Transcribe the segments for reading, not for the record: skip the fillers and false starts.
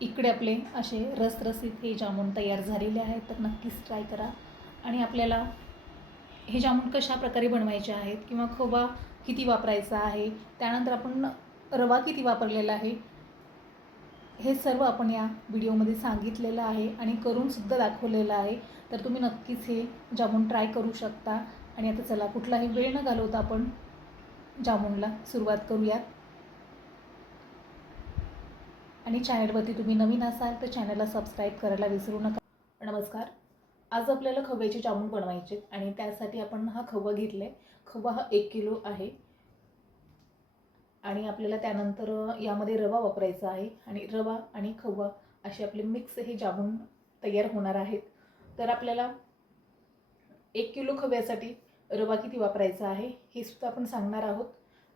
इकडे आपले असे रसरशीत हे जामून तयार झालेले आहेत, तर नक्कीच ट्राय करा. आणि आपल्याला हे जामून कशा प्रकारे बनवायचे आहेत किंवा खोबा किती वापरायचा आहे, त्यानंतर आपण रवा किती वापरलेला आहे, हे सर्व आपण या व्हिडिओमध्ये सांगितलेलं आहे आणि करूनसुद्धा दाखवलेलं आहे. तर तुम्ही नक्कीच हे जामून ट्राय करू शकता. आणि आता चला कुठलाही वेळ न घालवता आपण जामूनला सुरुवात करूयात. आणि चॅनलवरती तुम्ही नवीन असाल तर चॅनलला सबस्क्राईब करायला विसरू नका. नमस्कार. आज आपल्याला खव्याचे जामून बनवायचे आणि त्यासाठी आपण हा खवा घेतला आहे. खवा हा 1 किलो आहे आणि आपल्याला त्यानंतर यामध्ये रवा वापरायचा आहे आणि रवा आणि खवा असे आपले मिक्स हे जामून तयार होणार आहेत. तर आपल्याला 1 किलो खव्यासाठी रवा किती वापरायचा आहे हे सुद्धा आपण सांगणार आहोत.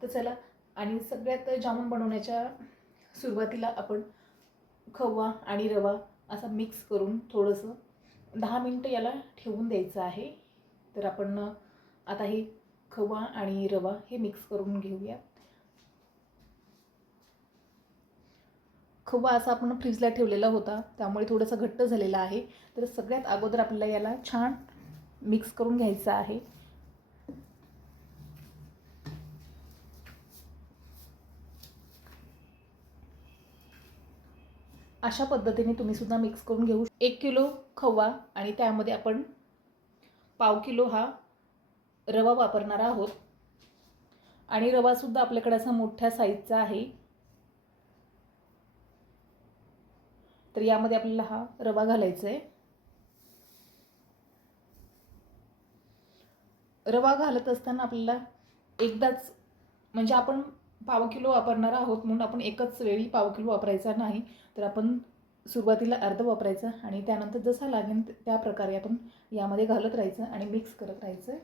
तर चला, आणि सगळ्यात जामून बनवण्याच्या सुरुवातीला आपण खवा आणि रवा असा मिक्स करून थोडंसं 10 मिनटं याला ठेवून द्यायचं आहे. तर आपण आता हे खवा आणि रवा हे मिक्स करून घेऊया. खवा असा आपण फ्रीजला ठेवलेला होता, त्यामुळे थोडंसं घट्ट झालेला आहे. तर सगळ्यात अगोदर आपल्याला याला छान मिक्स करून घ्यायचं आहे. अशा पद्धतीने तुम्ही सुद्धा मिक्स करून घेऊ. 1 किलो खवा आणि त्यामध्ये आपण पाव किलो हा रवा वापरणार आहोत. आणि रवासुद्धा आपल्याकडे असा मोठ्या साईजचा आहे. तर यामध्ये आपल्याला हा रवा घालायचा आहे. रवा घालत असताना आपल्याला एकदाच, म्हणजे आपण पाव किलो वापरणार आहोत म्हणून आपण एकच वेळी पाव किलो वापरायचा नाही. तर आपण सुरुवातीला अर्ध वापरायचं आणि त्यानंतर जसा लागेल त्या प्रकारे आपण यामध्ये घालत राहायचं आणि मिक्स करत राहायचं.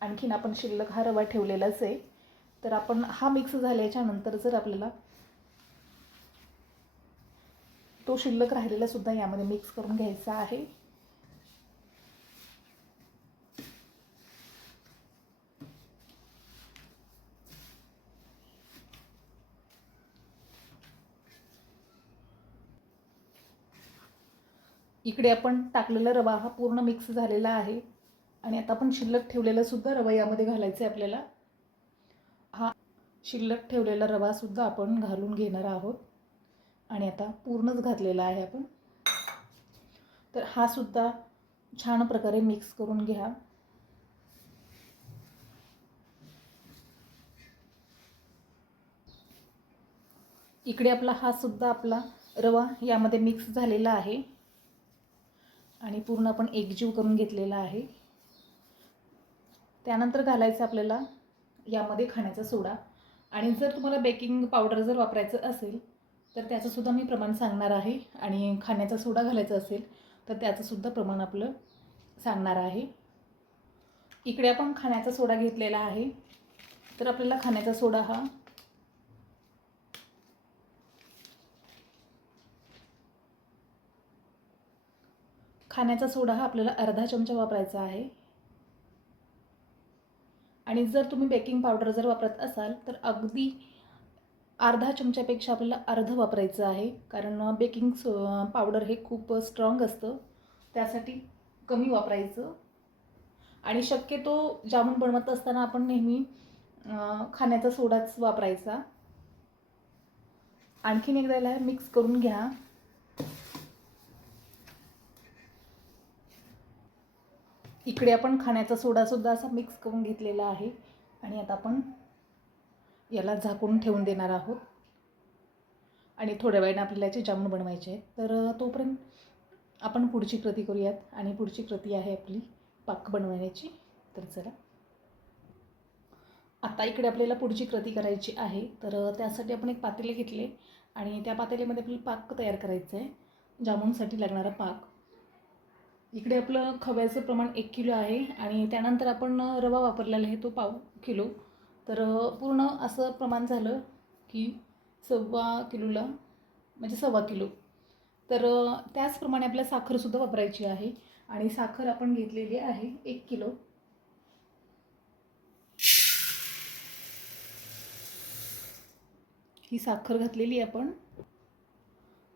आणखीन आपण शिल्लक हा रवा ठेवलेलाच आहे. तर आपण हा मिक्स झाल्याच्या नंतर जर आपल्याला तो शिल्लक राहिलेला सुद्धा यामध्ये मिक्स करून घ्यायचा आहे. इकडे आपण टाकलेला रवा हा पूर्ण मिक्स झालेला आहे आणि आता आपण शिल्लक ठेवलेला सुद्धा रवा यामध्ये घालायचा आहे आपल्याला. हा शिल्लक ठेवलेला रवा सुद्धा आपण घालून घेणार आहोत आणि आता पूर्णच घातलेला आहे आपण. तर हा सुद्धा छान प्रकारे मिक्स करून घ्या. इकडे आपला रवा यामध्ये मिक्स झालेला आहे आणि पूर्ण आपण एकजीव करून घेतलेला आहे. त्यानंतर घालायचं आपल्याला यामध्ये खाण्याचा सोडा. आणि जर तुम्हाला बेकिंग पावडर जर वापरायचं असेल तर त्याचं सुद्धा मी प्रमाण सांगणार आहे. आणि खाण्याचा सोडा घालायचा असेल तर त्याचं सुद्धा प्रमाण आपलं सांगणार आहे. इकडे आपण खाण्याचा सोडा घेतलेला आहे. तर आपल्याला खाण्याचा सोडा हा आपल्याला अर्धा चमचा वापरायचा आहे. आणि जर तुम्ही बेकिंग पावडर जर वापरत असाल तर अगदी अर्धा चमच्यापेक्षा आपल्याला अर्ध वापरायचं आहे. कारण बेकिंग पावडर हे खूप स्ट्रॉंग असतं, त्यासाठी कमी वापरायचं. आणि शक्यतो जामून बनवत असताना आपण नेहमी खाण्याचा सोडाच वापरायचा. आणखीन एकदा याला मिक्स करून घ्या. इकडे आपण खाण्याचा सोडासुद्धा असा मिक्स करून घेतलेला आहे आणि आता आपण याला झाकून ठेवून देणार आहोत. आणि थोड्या वेळाने आपल्याला याचे जामून बनवायचे आहेत. तर तोपर्यंत आपण पुढची कृती करूयात. आणि पुढची कृती आहे आपली पाक बनवण्याची. तर चला, आता इकडे आपल्याला पुढची कृती करायची आहे. तर त्यासाठी आपण एक पातेले घेतले आणि त्या पातेल्यामध्ये आपल्याला पाक तयार करायचं आहे, जामूनसाठी लागणारा पाक. इकडे आपलं खव्याचं प्रमाण 1 किलो आहे आणि त्यानंतर आपण रवा वापरलेला आहे तो पाव किलो. तर पूर्ण असं प्रमाण झालं की 1.25 किलोला, म्हणजे 1.25 किलो. तर त्याचप्रमाणे आपल्याला साखरसुद्धा वापरायची आहे आणि साखर आपण घेतलेली आहे 1 किलो. ही साखर घातलेली आपण.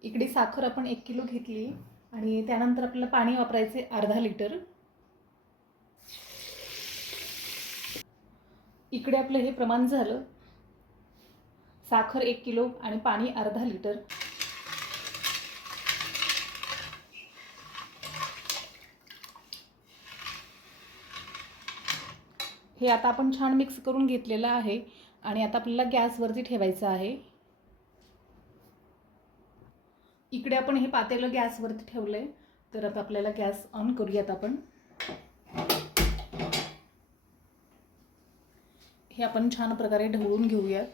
इकडे साखर आपण 1 किलो घेतली आणि त्यानंतर आपल्याला पाणी वापरायचे अर्धा लिटर. इकडे आपलं हे प्रमाण झालं. साखर 1 किलो आणि पाणी अर्धा लिटर. हे आता आपण छान मिक्स करून घेतलेलं आहे आणि आता आपल्याला गॅसवरती ठेवायचं आहे. इकडे आपण हे पातेलं गॅसवरती ठेवलंय. तर आता आपल्याला गॅस ऑन करूयात आपण. हे आपण छान प्रकारे ढवळून घेऊयात.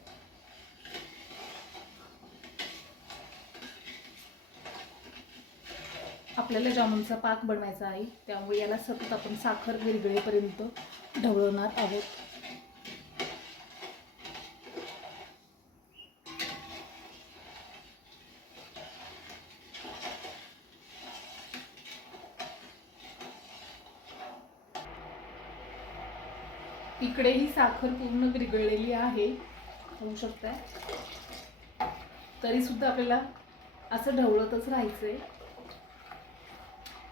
आपल्याला जामुनचा पाक बनवायचा आहे, त्यामुळे याला सतत आपण साखर विरघळेपर्यंत ढवळणार आहोत. इकडे ही साखर पूर्ण विरघळलेली आहे, होऊ शकते. तरी सुद्धा आपल्याला असं ढवळतच राहायचंय,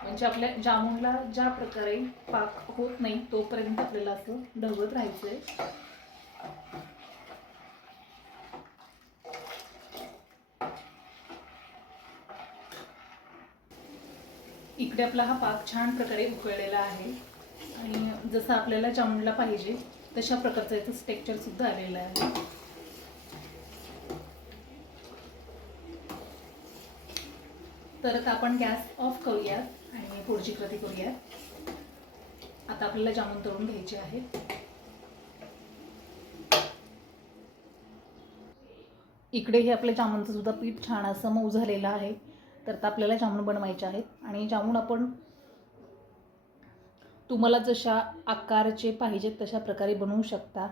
म्हणजे आपल्या जामुनला ज्या प्रकारे पाक होत नाही तोपर्यंत आपल्याला असं ढवळत राहायचंय. इकडे आपला हा पाक छान प्रकारे उकळलेला आहे आणि जसं आपल्याला जामुनला पाहिजे तशा प्रकारचं याचं टेक्स्चर सुद्धा आलेलं आहे. तर आता आपण गॅस ऑफ करूयात आणि पुढची कृती करूयात. आता आपल्याला जामुन तळून घ्यायचे आहेत. इकडे हे आपल्या जामुनचं सुद्धा पीठ छान असं मऊ झालेलं आहे. तर आता आपल्याला जामुन बनवायचे आहेत आणि जामुन आपण तुम्हाला जशा आकाराचे पाहिजेत तशा प्रकारे बनवू शकता.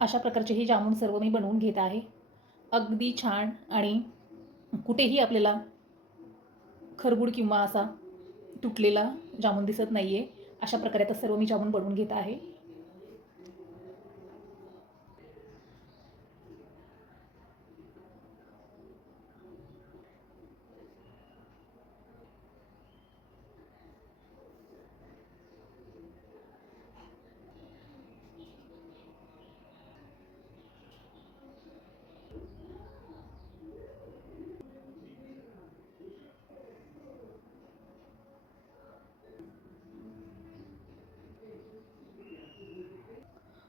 अशा प्रकारचे हे जामुन सर्व मी बनवून घेत आहे. अगदी छान आणि कुठेही आपल्याला खरबूड किंवा असा तुटलेला जामुन दिसत नाहीये. अशा प्रकारे आता सर्व मी जामुन बनवून घेत आहे.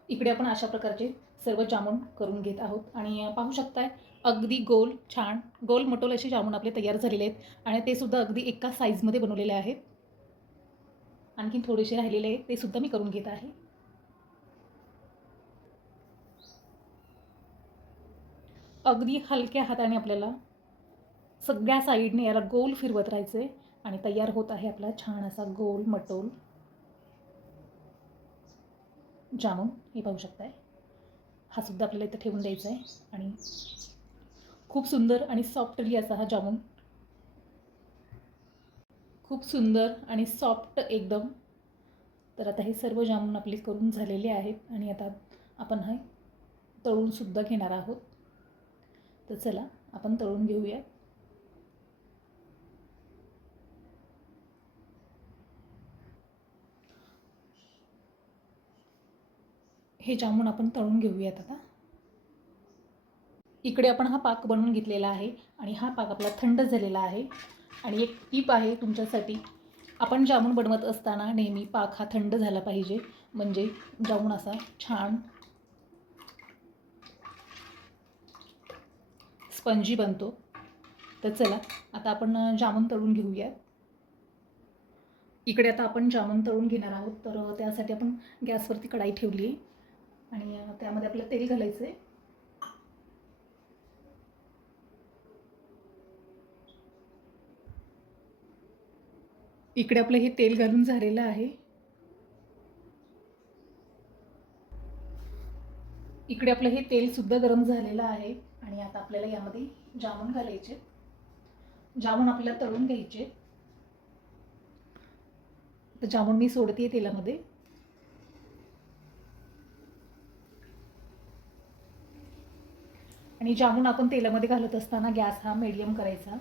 इकडे आपण अशा प्रकारचे सर्व जामुन करून घेत आहोत आणि पाहू शकताय अगदी गोल छान गोल मटोल असे जामुन आपले तयार झालेले आहेत आणि ते सुद्धा अगदी एका साईजमध्ये बनवलेले आहेत. आणखी थोडेसे राहिलेले आहेत ते सुद्धा मी करून घेत आहे. अगदी हलक्या हाताने आपल्याला सगळ्या साईडने याला गोल फिरवत राहायचे आणि तयार होत आहे आपला छान असा गोल मटोल जामुन. हे पाहू शकताय. हा सुद्धा आपल्याला इथं ठेवून द्यायचा आहे आणि खूप सुंदर आणि सॉफ्टली असा हा जामुन, खूप सुंदर आणि सॉफ्ट एकदम. तर आता हे सर्व जामुन आपले करून झालेले आहेत आणि आता आपण हे तळून सुद्धा घेणार आहोत. तर चला आपण तळून घेऊया. हे जामुन आपण तळून घेऊयात आता. इकडे आपण हा पाक बनवून घेतलेला आहे आणि हा पाक आपला थंड झालेला आहे. आणि एक टीप आहे तुमच्यासाठी, आपण जामुन बनवत असताना नेहमी पाक हा थंड झाला पाहिजे, म्हणजे जामुन असा छान स्पंजी बनतो. तर चला आता आपण जामुन तळून घेऊया. इकडे आता आपण जामुन तळून घेणार आहोत. तर त्यासाठी आपण गॅसवरती कढाई ठेवली आणि त्यामध्ये आपल्याला तेल घालायचं आहे. इकडे आपलं हे तेल घालून झालेलं आहे. इकडे आपलं हे तेल सुद्धा गरम झालेलं आहे आणि आता आपल्याला यामध्ये जामुन घालायचे. जामुन आपल्याला तळून घ्यायचे. तर जामुन मी सोडते तेलामध्ये. आणि जामून आपण तेलामध्ये घालत असताना गॅस हा मीडियम करायचा.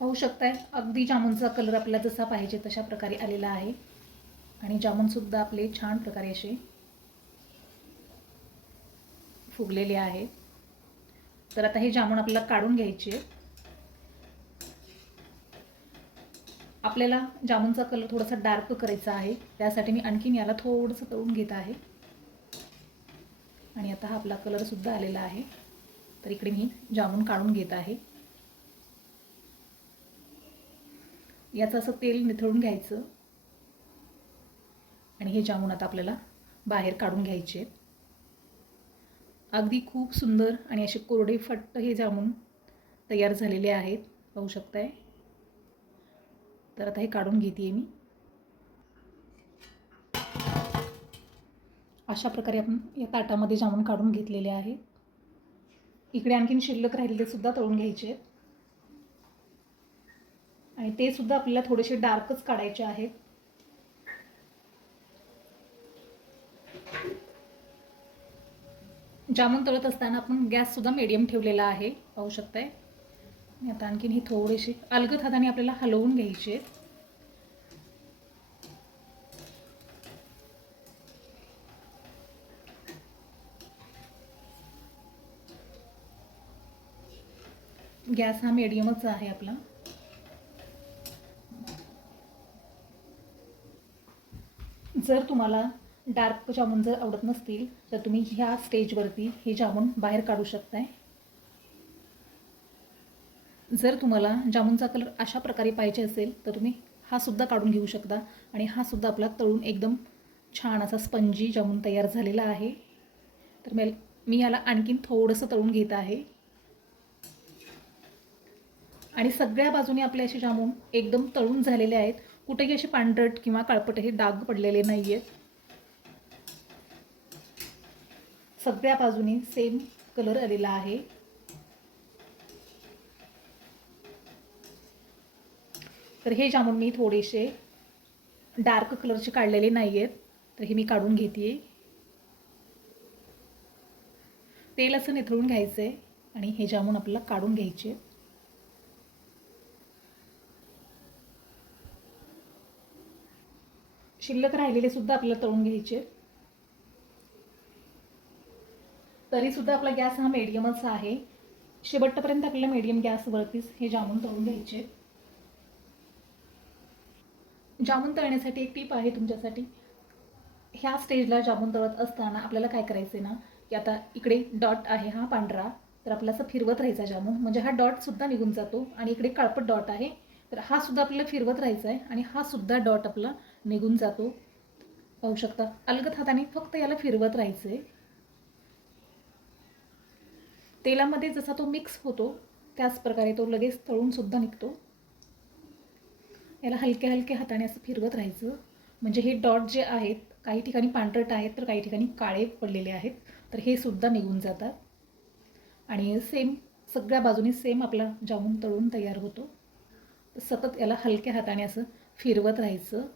पाहू शकताय अगदी जामूनचा कलर आपल्याला जसा पाहिजे तशा प्रकारे आलेला आहे आणि जामूनसुद्धा आपले छान प्रकारे असे फुगलेले आहेत. तर आता हे जामून आपल्याला काढून घ्यायचे. आपल्याला जामूनचा कलर थोडासा डार्क करायचा आहे, त्यासाठी मी आणखीन याला थोडंसं तळून घेत आहे. आणि आता हा आपला कलरसुद्धा आलेला आहे. तर इकडे मी जामून काढून घेत आहे. याचं असं तेल निथळून घ्यायचं आणि हे जामून आता आपल्याला बाहेर काढून घ्यायचे. अगदी खूप सुंदर आणि असे कोरडे फट्ट हे जामून तयार झालेले आहेत, पाहू शकताय. तर आता हे काढून घेते मी. अशा प्रकारे आपण या ताटामध्ये जामून काढून घेतलेले आहे. इकडे आणखीन शिल्लक राहिलेले सुद्धा तळून घ्यायचे आणि ते सुद्धा आपल्याला थोडेसे डार्कच काढायचे आहेत. जामून तळत असताना आपण गॅस सुद्धा मीडियम ठेवलेला आहे, पाहू शकताय. आणि आता आणखीन ही थोडीशी अलगद हाताने आपल्याला हलवून घ्यायचे. गॅस हा मीडियमच आहे आपला. जर तुम्हाला डार्क जामून जर आवडत नसतील तर तुम्ही ह्या स्टेजवरती हे जामून बाहेर काढू शकताय. जर तुम्हाला जामूनचा कलर अशा प्रकारे पाहिजे असेल तर तुम्ही हा सुद्धा काढून घेऊ शकता. आणि हा सुद्धा आपला तळून एकदम छान असा स्पंजी जामून तयार झालेला आहे. तर मी याला आणखीन थोडंसं तळून घेत आहे. आणि सगळ्या बाजूने आपले असे जामून एकदम तळून झालेले आहेत. कुठेही असे पांढरट किंवा काळपट हे डाग पडलेले नाही आहेत. सगळ्या बाजूने सेम कलर आलेला आहे. तर हे जामून मी थोडेसे डार्क कलरचे काढलेले नाही आहेत, तर हे मी काढून घेते. तेल असं निथळून घ्यायचं आहे आणि हे जामून आपल्याला काढून घ्यायचे. शिल्लक राहिलेले सुद्धा आपल्याला तळून घ्यायचे. तरी सुद्धा आपला गॅस हा मीडियमच आहे. शेवटपर्यंत आपल्याला मीडियम गॅसवरतीच हे जामून तळून घ्यायचे. जामून तळण्यासाठी एक टीप आहे तुमच्यासाठी. ह्या स्टेजला जामून तळत असताना आपल्याला काय करायचं आहे ना, की आता इकडे डॉट आहे हा पांढरा, तर आपल्याला असं फिरवत राहायचा जामून, म्हणजे हा डॉटसुद्धा निघून जातो. आणि इकडे काळपट डॉट आहे, तर हा सुद्धा आपल्याला फिरवत राहायचा आहे आणि हा सुद्धा डॉट आपला निघून जातो, पाहू शकता. अलगद हाताने फक्त याला फिरवत राहायचं आहे. तेलामध्ये जसा तो मिक्स होतो त्याच प्रकारे तो लगेच तळून सुद्धा निघतो. याला हलक्या हलक्या हाताने असं फिरवत राहायचं, म्हणजे हे डॉट जे आहेत काही ठिकाणी पांढरट आहेत तर काही ठिकाणी काळे पडलेले आहेत, तर हे सुद्धा निघून जातात. आणि सेम सगळ्या बाजूनी सेम आपला जामून तळून तयार होतो. तर सतत याला हलक्या हाताने असं फिरवत राहायचं.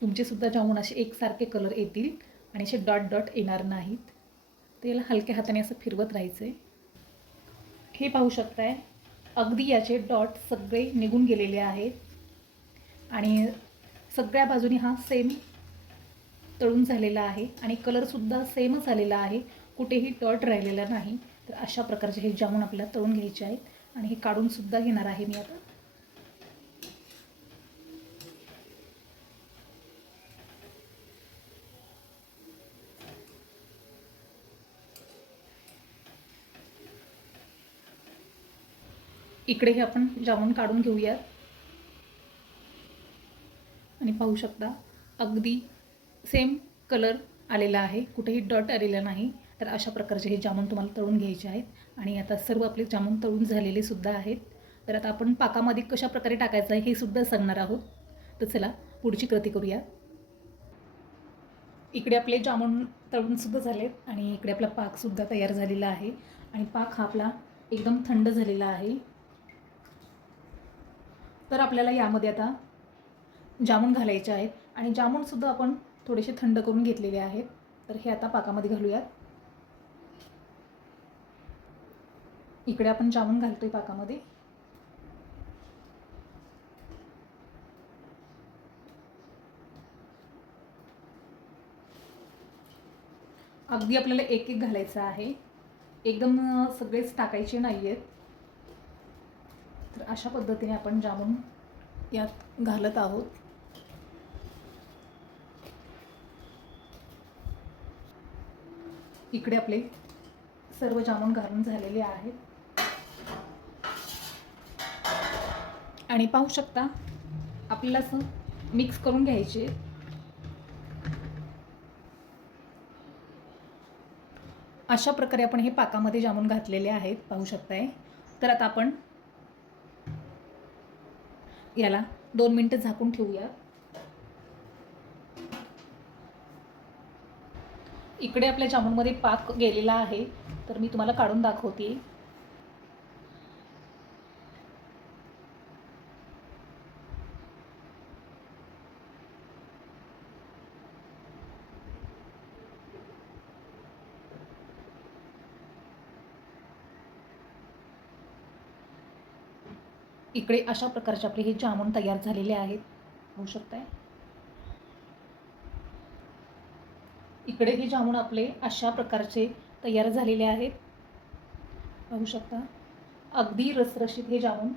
तुमचे सुद्धा जामून असे एकसारखे कलर येतील आणि असे डॉट डॉट येणार नाहीत. तर याला हलक्या हाताने असं फिरवत राहायचं आहे. हे पाहू शकताय अगदी याचे डॉट सगळे निघून गेलेले आहेत आणि सगळ्या बाजूनी हा सेम तळून झालेला आहे आणि कलरसुद्धा सेमच आलेला आहे, कुठेही डॉट राहिलेला नाही. तर अशा प्रकारचे हे जामून आपल्याला तळून घ्यायचे आहेत आणि हे काढूनसुद्धा घेणार आहे मी आता. इकडे हे आपण जामून काढून घेऊयात. आणि पाहू शकता अगदी सेम कलर आलेला आहे, कुठेही डॉट आलेला नाही. तर अशा प्रकारचे हे जामून तुम्हाला तळून घ्यायचे आहेत. आणि आता सर्व आपले जामून तळून झालेले सुद्धा आहेत. तर आता आपण पाकामध्ये कशा प्रकारे टाकायचं आहे हे सुद्धा सांगणार आहोत. तर चला पुढची कृती करूया. इकडे आपले जामून तळून सुद्धा झालेत आणि इकडे आपला पाकसुद्धा तयार झालेला आहे. आणि पाक हा आपला एकदम थंड झालेला आहे. तर आपल्याला यामध्ये आता जामून घालायचे आहेत आणि जामूनसुद्धा आपण थोडेसे थंड करून घेतलेले आहेत. तर हे आता पाकामध्ये घालूयात. इकडे आपण जामून घालतोय पाकामध्ये. अगदी आपल्याला एक एक घालायचं आहे, एकदम सगळेच टाकायचे नाही आहेत. तर अशा पद्धतीने आपण जामून यात घालत आहोत. इकडे आपले सर्व जामून घालून झालेले आहेत आणि पाहू शकता आपल्याला असं मिक्स करून घ्यायचे. अशा प्रकारे आपण हे पाकामध्ये जामून घातलेले आहेत, पाहू शकताय. तर आता आपण याला 2 मिनिटं झाकून ठेवूया. इकडे आपल्या जामूनमध्ये पाक गेलेला आहे, तर मी तुम्हाला काढून दाखवते. इकडे अशा प्रकारचे आपले हे जामून तयार झालेले आहेत, पाहू शकताय. इकडे हे जामून आपले अशा प्रकारचे तयार झालेले आहेत, पाहू शकता. अगदी रसरशीत हे जामून